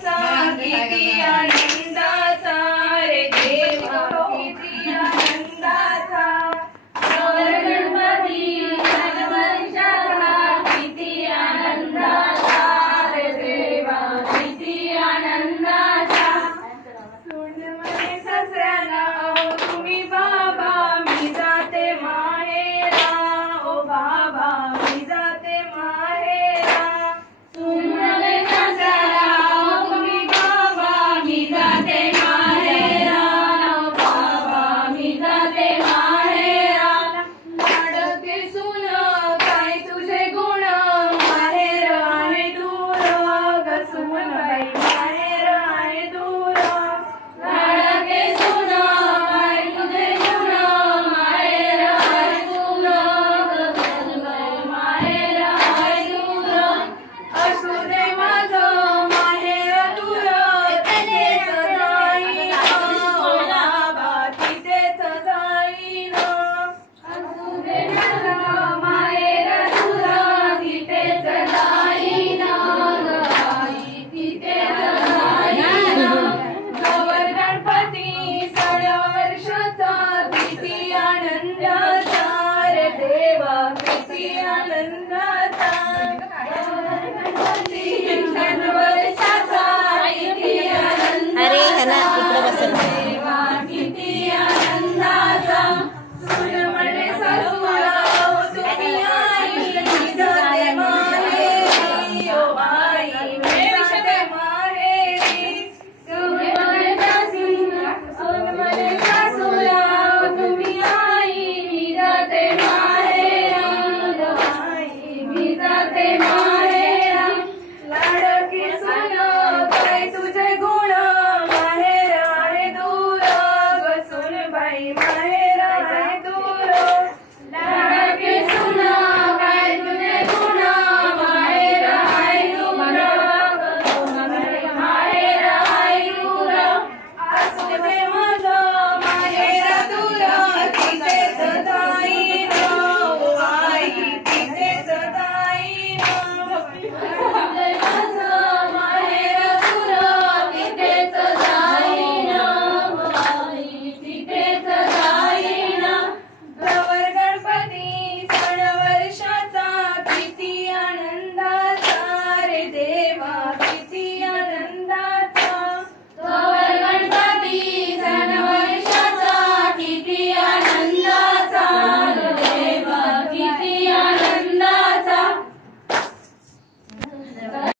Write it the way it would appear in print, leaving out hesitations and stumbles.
किती आनंदाचा रे देवा किती आनंदाचा गणपती गणवंशाचा किती आनंदाचा रे देवा किती आनंदाचा सुन म्हणे ससऱ्याला ओ तुम्ही बाबा मी जाते माहेरा ओ बाबा मी जाते माहेरा सुन म्हणे ससऱ्याला ओ तुम्ही बाबा मी जाते माहेरा ओ बाबा मी जाते माहेरा लाडके सुन काय तुझे गुण माहेर आहे दूर ग सुन बाई